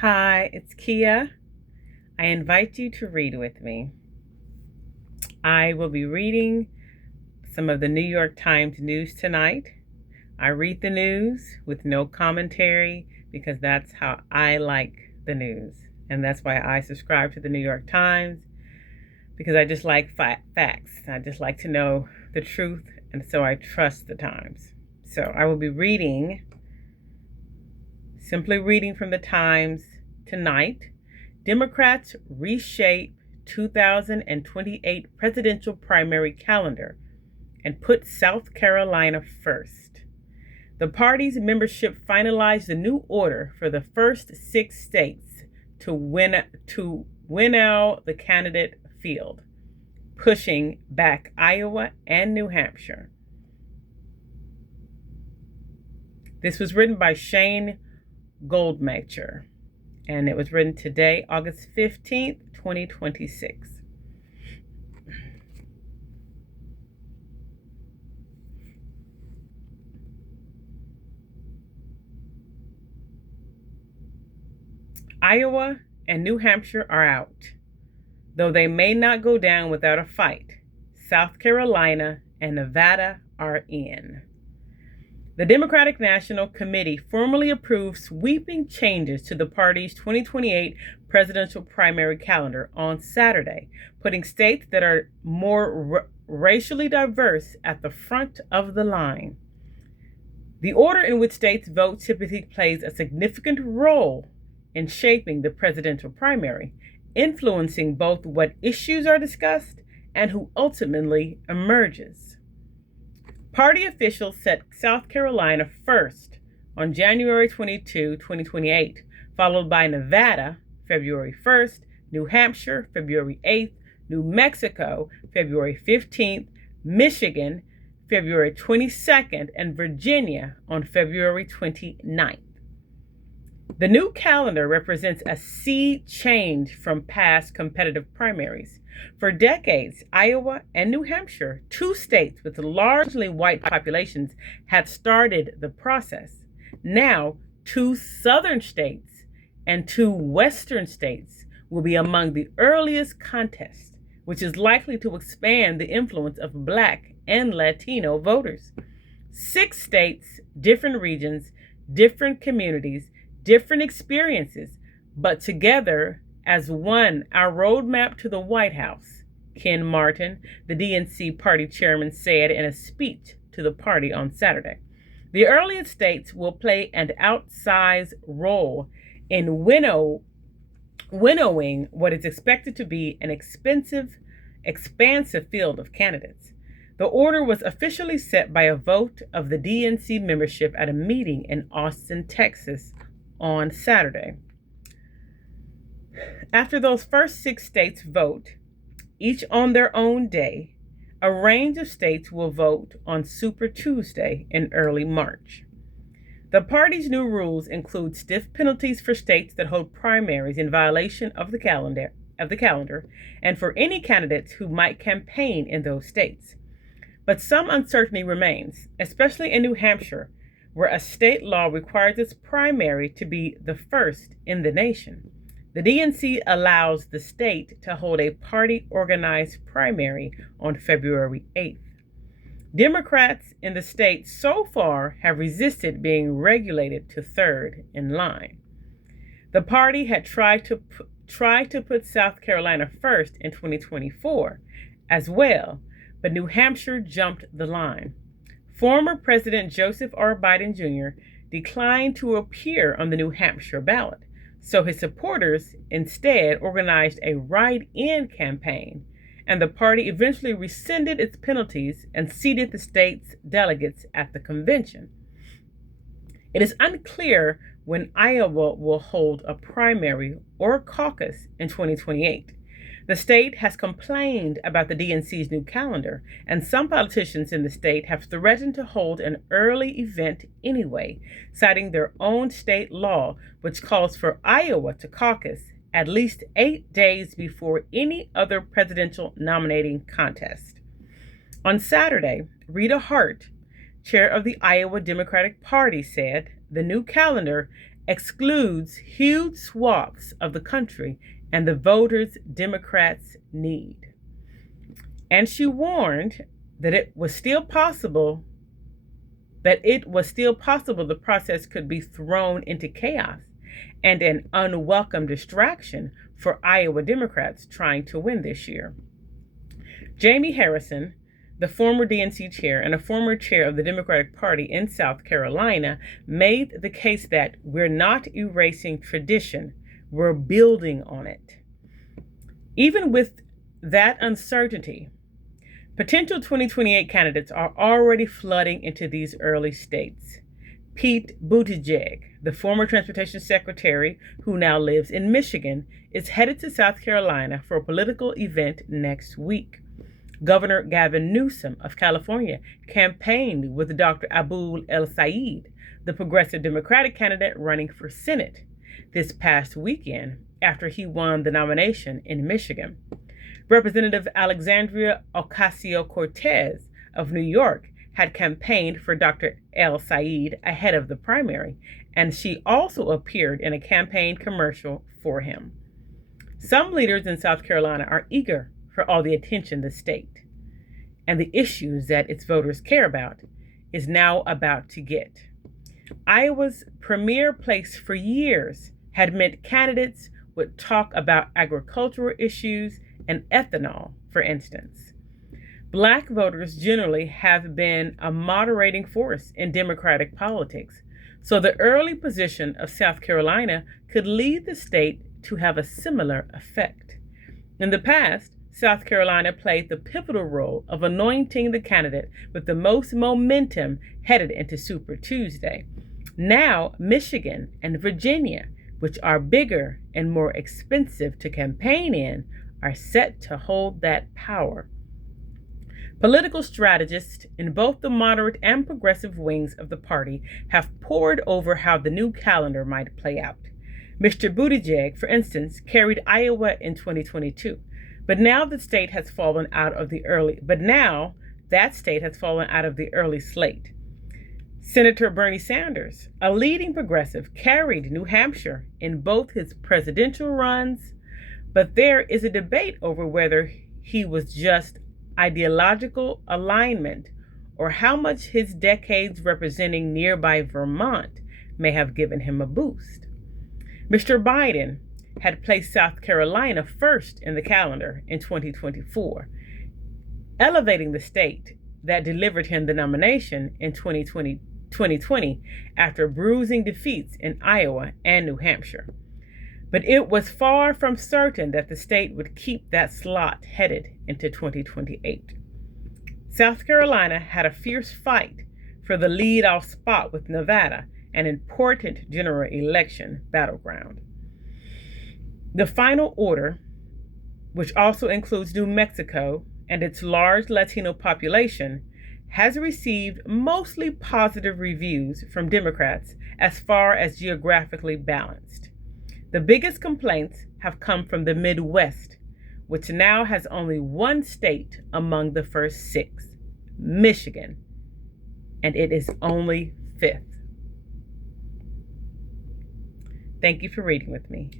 Hi, it's Kia. I invite you to read with me. I will be reading some of the New York Times news tonight. I read the news with no commentary because that's how I like the news. And that's why I subscribe to the New York Times, because I just like facts. I just like to know the truth, and so I trust the Times. So I will be simply reading from the Times tonight. Democrats reshape 2028 presidential primary calendar and put South Carolina first. The party's membership finalized the new order for the first 6 states to winnow the candidate field, pushing back Iowa and New Hampshire. This was written by Shane Goldmacher, and it was written today, August 15th, 2026. Iowa and New Hampshire are out, though they may not go down without a fight. South Carolina and Nevada are in. The Democratic National Committee formally approved sweeping changes to the party's 2028 presidential primary calendar on Saturday, putting states that are more racially diverse at the front of the line. The order in which states vote typically plays a significant role in shaping the presidential primary, influencing both what issues are discussed and who ultimately emerges. Party officials set South Carolina first on January 22, 2028, followed by Nevada, February 1st, New Hampshire, February 8th, New Mexico, February 15th, Michigan, February 22nd, and Virginia on February 29th. The new calendar represents a sea change from past competitive primaries. For decades, Iowa and New Hampshire, 2 states with largely white populations, had started the process. Now, 2 southern states and 2 western states will be among the earliest contests, which is likely to expand the influence of Black and Latino voters. 6 states, different regions, different communities, different experiences, but together as one, our roadmap to the White House, Ken Martin, the DNC party chairman, said in a speech to the party on Saturday. The earliest states will play an outsized role in winnowing what is expected to be an expansive field of candidates. The order was officially set by a vote of the DNC membership at a meeting in Austin, Texas, on Saturday. After those first 6 states vote, each on their own day, a range of states will vote on Super Tuesday in early March. The party's new rules include stiff penalties for states that hold primaries in violation of the calendar, and for any candidates who might campaign in those states. But some uncertainty remains, especially in New Hampshire, where a state law requires its primary to be the first in the nation. The DNC allows the state to hold a party-organized primary on February 8th. Democrats in the state so far have resisted being regulated to third in line. The party had tried to put South Carolina first in 2024 as well, but New Hampshire jumped the line. Former President Joseph R. Biden Jr. declined to appear on the New Hampshire ballot, so his supporters instead organized a write-in campaign, and the party eventually rescinded its penalties and seated the state's delegates at the convention. It is unclear when Iowa will hold a primary or caucus in 2028. The state has complained about the DNC's new calendar, and some politicians in the state have threatened to hold an early event anyway, citing their own state law, which calls for Iowa to caucus at least 8 days before any other presidential nominating contest. On Saturday, Rita Hart, chair of the Iowa Democratic Party, said the new calendar excludes huge swaths of the country and the voters Democrats need. And she warned that it was still possible the process could be thrown into chaos and an unwelcome distraction for Iowa Democrats trying to win this year. Jamie Harrison, the former DNC chair and a former chair of the Democratic Party in South Carolina, made the case that we're not erasing tradition, we're building on it. Even with that uncertainty, potential 2028 candidates are already flooding into these early states. Pete Buttigieg, the former transportation secretary who now lives in Michigan, is headed to South Carolina for a political event next week. Governor Gavin Newsom of California campaigned with Dr. Abul El-Sayed, the progressive Democratic candidate running for Senate, this past weekend after he won the nomination in Michigan. Representative Alexandria Ocasio-Cortez of New York had campaigned for Dr. El-Sayed ahead of the primary, and she also appeared in a campaign commercial for him. Some leaders in South Carolina are eager for all the attention the state and the issues that its voters care about is now about to get. Iowa's premier place for years had meant candidates would talk about agricultural issues and ethanol, for instance. Black voters generally have been a moderating force in Democratic politics, so the early position of South Carolina could lead the state to have a similar effect. In the past, South Carolina played the pivotal role of anointing the candidate with the most momentum headed into Super Tuesday. Now, Michigan and Virginia, which are bigger and more expensive to campaign in, are set to hold that power. Political strategists in both the moderate and progressive wings of the party have pored over how the new calendar might play out. Mr. Buttigieg, for instance, carried Iowa in 2022, but now that state has fallen out of the early slate. Senator Bernie Sanders, a leading progressive, carried New Hampshire in both his presidential runs, but there is a debate over whether he was just ideological alignment or how much his decades representing nearby Vermont may have given him a boost. Mr. Biden had placed South Carolina first in the calendar in 2024, elevating the state that delivered him the nomination in 2020 after bruising defeats in Iowa and New Hampshire. But it was far from certain that the state would keep that slot headed into 2028. South Carolina had a fierce fight for the lead-off spot with Nevada, an important general election battleground. The final order, which also includes New Mexico and its large Latino population, has received mostly positive reviews from Democrats as far as geographically balanced. The biggest complaints have come from the Midwest, which now has only one state among the first 6, Michigan, and it is only 5th. Thank you for reading with me.